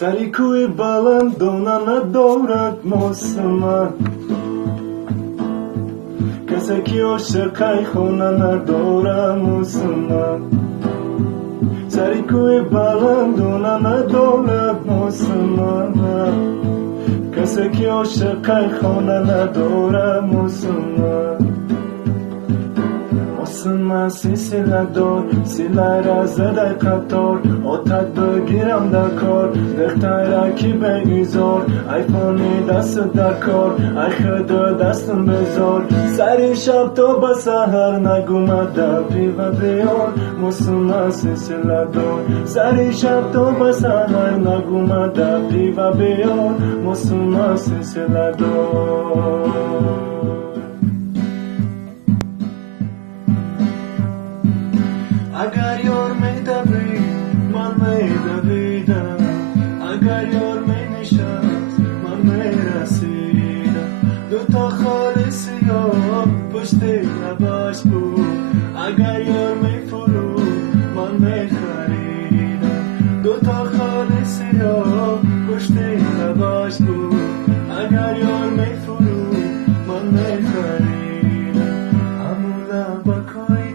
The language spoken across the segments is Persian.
سری کوی بلند دونه ندارد موسم کسی که عاشقی خونه نداره موسم سری کوی بلند دونه ندارد موسم کسی که عاشقی خونه نداره موسم موسم سیسیله دار سیله را زده قطار آتت بگیرم در کار دختر کی به ایزار ایفونی دست در کار ای خدا دستم بزار سری شب تا به سحر نگومده پیوه بیار موسم سیسیله دار سری شب تا به سحر نگومده پیوه بیار موسم سیسیله دار اگر یار می دوید من می دویدم اگر یار می نشست من می رسیدم دوتا خال سیاه پشت لباش بود اگر یار می فرود من می خریدم دوتا خال سیاه پشت لباش بود اگر یار می فرود من می خریدم همون لبکای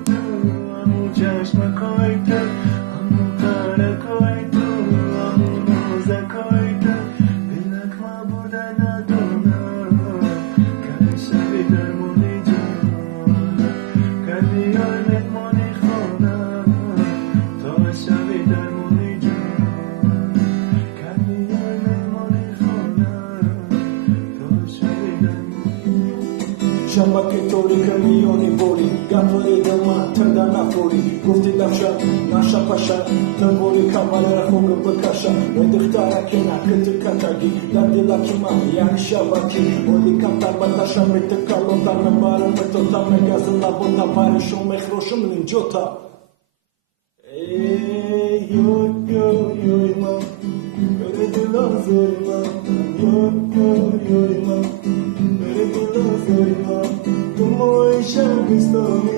چشمکایت همون قرکایت همون موزکایت دلک ما بوده ندانم که شبی درمونی جانم کردی های مهمانی خانم تا شبی درمونی جانم کردی های مهمانی خانم تا شبی درمونی شبکه طوری که میانی بوری گفتاری دلما ترده نفوری گفتی دفشن نشا پشن تنبوری کمال رخوگ بکشن و دختره که نکت کتگی در دلکی من یعنی شبکی بودی کم تر بتشن بیت کلو در نبارم بتو تا مگزن نبودا بارشو مخروشم نینجوتا ای یو یو یوی ما بره دلا زوری ما یو یو یوی ما بره دلا زوری ما تو موی شبستانی